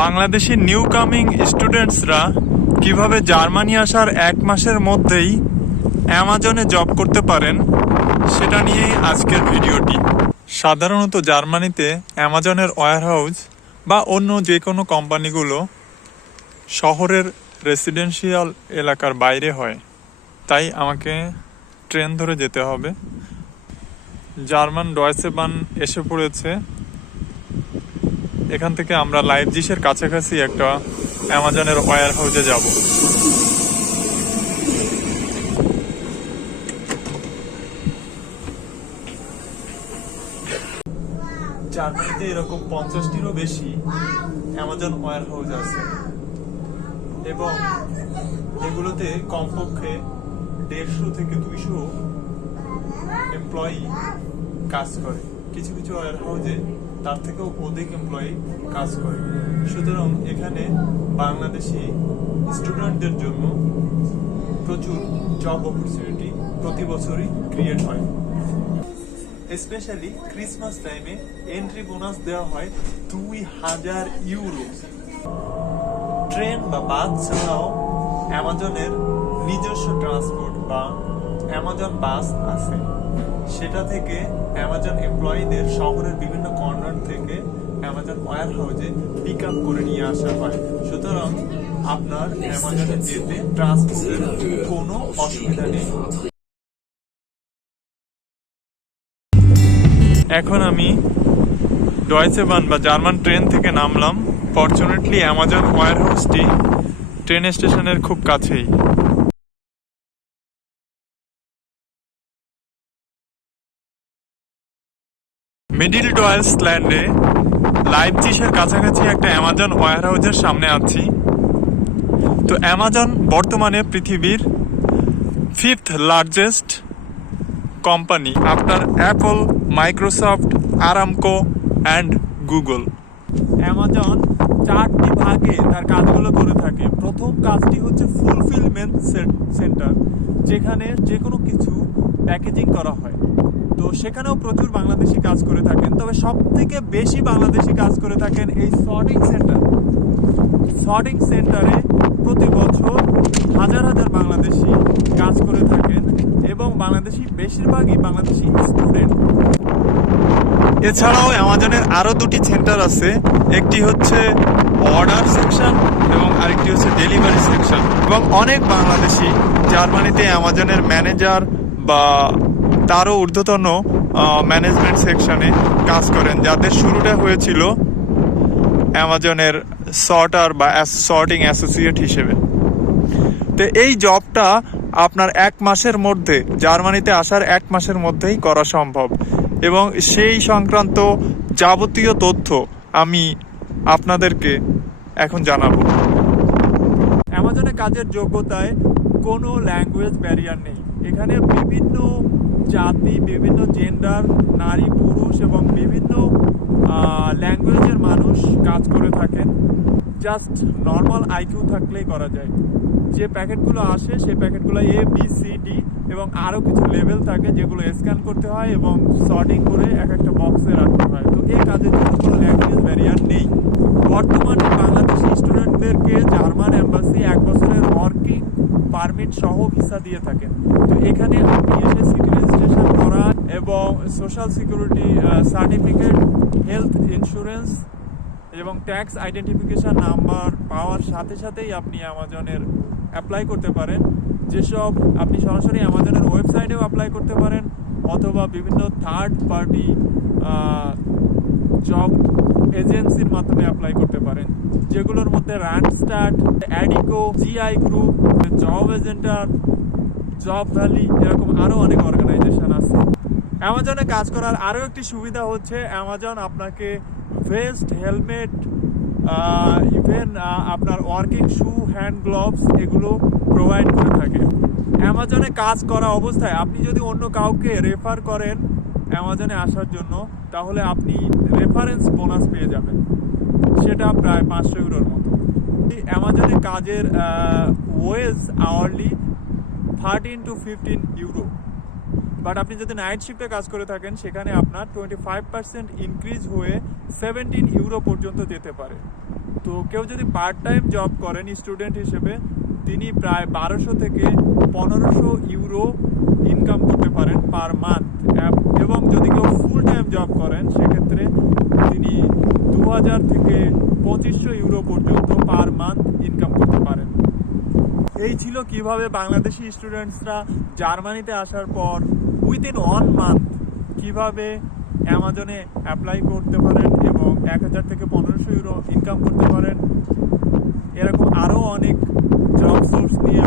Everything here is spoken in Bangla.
বাংলাদেশি নিউ কামিং স্টুডেন্টসরা কীভাবে জার্মানি আসার এক মাসের মধ্যেই অ্যামাজনে জব করতে পারেন, সেটা নিয়েই আজকের ভিডিওটি। সাধারণত জার্মানিতে অ্যামাজনের ওয়্যারহাউস বা অন্য যে কোনো কোম্পানিগুলো শহরের রেসিডেন্সিয়াল এলাকার বাইরে হয়। তাই আমাকে ট্রেন ধরে যেতে হবে। জার্মান ডয়েসে বান এসে পড়েছে। এখান থেকে আমরা লাইভ জিসের কাছাকাছি একটা অ্যামাজনের ওয়্যার হাউসে যাব। জার্মানিতে এরকম পঞ্চাশটিরও বেশি অ্যামাজন ওয়্যার হাউস আছে। এবং এগুলোতে কমপক্ষে দেড়শো থেকে দুইশো এমপ্লয়ি কাজ করে। কিছু কিছু ওয়্যার হাউসে তার থেকেও অধিক এমপ্লয়ি কাজ করে। সুতরাং এখানে বাংলাদেশি স্টুডেন্টদের জন্য প্রচুর জব অপরচুনিটি প্রতি বছরই ক্রিয়েট হয়। স্পেশালি ক্রিসমাস টাইমে এন্ট্রি বোনাস দেওয়া হয় দুই হাজার ইউরো ট্রেন বা বাস ছাড়াও অ্যামাজনের নিজস্ব ট্রান্সপোর্ট বা অ্যামাজন বাস আছে। সেটা থেকে অ্যামাজন এমপ্লয়ীদের শহরের বিভিন্ন কর্নার থেকে অ্যামাজন ওয়্যার হাউসে পিক আপ করে নিয়ে আসা হয়। সুতরাং আপনার অ্যামাজনে যেতে ট্রান্সপোর্টের কোনো অসুবিধা নেই। এখন আমি ডয়েচে বান বা জার্মান ট্রেন থেকে নামলাম। ফরচুনেটলি অ্যামাজন ওয়্যার হাউসটি ট্রেন স্টেশনের খুব কাছেই। মিডিল ডয়েলস ল্যান্ডে লাইভজিসের কাছাকাছি একটা অ্যামাজন ওয়্যার হাউসের সামনে আছি। তো অ্যামাজন বর্তমানে পৃথিবীর ফিফথ লার্জেস্ট কোম্পানি আপনার Apple Microsoft Aramco and Google Amazon চারটি ভাগে তার কাজগুলো করে থাকে। প্রথম কাজটি হচ্ছে ফুলফিলমেন্ট সেন্টার যেখানে যে কোনো কিছু প্যাকেজিং করা হয়। তো সেখানেও প্রচুর বাংলাদেশি কাজ করে থাকেন। তবে সব থেকে বেশি বাংলাদেশি কাজ করে থাকেন এই সর্টিং সেন্টার সর্টিং সেন্টারে প্রতি বছর হাজার হাজার বাংলাদেশি কাজ করে থাকেন এবং বাংলাদেশি বেশিরভাগই বাংলাদেশি স্টুডেন্ট এছাড়াও অ্যামাজনের আরও দুটি সেন্টার আছে। একটি হচ্ছে অর্ডার সেকশন এবং আরেকটি হচ্ছে ডেলিভারি সেকশন এবং অনেক বাংলাদেশি, জার্মানিতে অ্যামাজনের ম্যানেজার বা তারও ঊর্ধ্বতন ম্যানেজমেন্ট সেকশনে কাজ করেন। যাদের শুরুটা হয়েছিল অ্যামাজনের সর্টার বা সর্টিং অ্যাসোসিয়েট হিসেবে। তো এই জবটা আপনার এক মাসের মধ্যে, জার্মানিতে আসার এক মাসের মধ্যেই করা সম্ভব। এবং সেই সংক্রান্ত যাবতীয় তথ্য আমি আপনাদেরকে এখন জানাব। অ্যামাজনে কাজের যোগ্যতায় কোনো ল্যাঙ্গুয়েজ ব্যারিয়ার নেই। এখানে বিভিন্ন জাতি, বিভিন্ন জেন্ডার নারী, পুরুষ এবং বিভিন্ন ল্যাঙ্গুয়েজের মানুষ কাজ করে থাকেন। জাস্ট নর্মাল আইকিউ থাকলেই করা যায়। যে প্যাকেটগুলো আসে, সেই প্যাকেটগুলো এ বি সি ডি এবং আরও কিছু লেভেল থাকে যেগুলো স্ক্যান করতে হয় এবং সর্টিং করে এক একটা বক্সে রাখতে হয়। তো এই কাজের জন্য কোনো ল্যাঙ্গুয়েজ ব্যারিয়ার নেই। বর্তমানে বাংলাদেশি স্টুডেন্টদেরকে জার্মান এম্বাসি এক বছরের ওয়ার্কিং পারমিট সহ ভিসা দিয়ে থাকেন। তো এখানে আপনি এসে সিটি রেজিস্ট্রেশন করা এবং social security certificate health insurance এবং ট্যাক্স আইডেন্টিফিকেশন নাম্বার পাওয়ার সাথে সাথেই আপনি অ্যামাজনের অ্যাপ্লাই করতে পারেন। যেসব আপনি সরাসরি অ্যামাজনের ওয়েবসাইটেও অ্যাপ্লাই করতে পারেন অথবা বিভিন্ন থার্ড পার্টি জব এজেন্সির মাধ্যমে অ্যাপ্লাই করতে পারেন। যেগুলোর মধ্যে Randstad Adecco GI group job এজেন্টার job valley এরকম আরও অনেক অর্গানাইজেশন আছে। অ্যামাজনে কাজ করার আরও একটি সুবিধা হচ্ছে অ্যামাজন আপনাকে ভেস্ট হেলমেট ইভেন আপনার ওয়ার্কিং শু হ্যান্ড গ্লোভস এগুলো প্রোভাইড করে থাকে। অ্যামাজনে কাজ করা অবস্থায় আপনি যদি অন্য কাউকে রেফার করেন অ্যামাজনে আসার জন্য, তাহলে আপনি রেফারেন্স বোনাস পেয়ে যাবেন। সেটা প্রায় পাঁচশো ইউরোর মতো। অ্যামাজনে কাজের wage hourly thirteen to fifteen euro but আপনি যদি নাইট শিফটে কাজ করে থাকেন, সেখানে আপনার টোয়েন্টি ফাইভ পার্সেন্ট ইনক্রিজ হয়ে সেভেন্টিন ইউরো পর্যন্ত যেতে পারে। তো কেউ যদি পার্ট টাইম জব করেন স্টুডেন্ট হিসেবে, তিনি প্রায় বারোশো থেকে পনেরোশো ইউরো ইনকাম করতে পারেন পার মান্থ এবং যদি কেউ ফুল টাইম জব করেন, সেক্ষেত্রে তিনি দু হাজার থেকে পঁচিশশো ইউরো পর্যন্ত পার মান্থ ইনকাম করতে পারেন। এই ছিল কীভাবে বাংলাদেশি স্টুডেন্টসরা জার্মানিতে আসার পর উইদিন ওয়ান মান্থ কীভাবে অ্যামাজনে অ্যাপ্লাই করতে পারেন এবং এক হাজার থেকে পনেরোশো ইউরো ইনকাম করতে পারেন? এরকম আরও অনেক জব সোর্স নিয়ে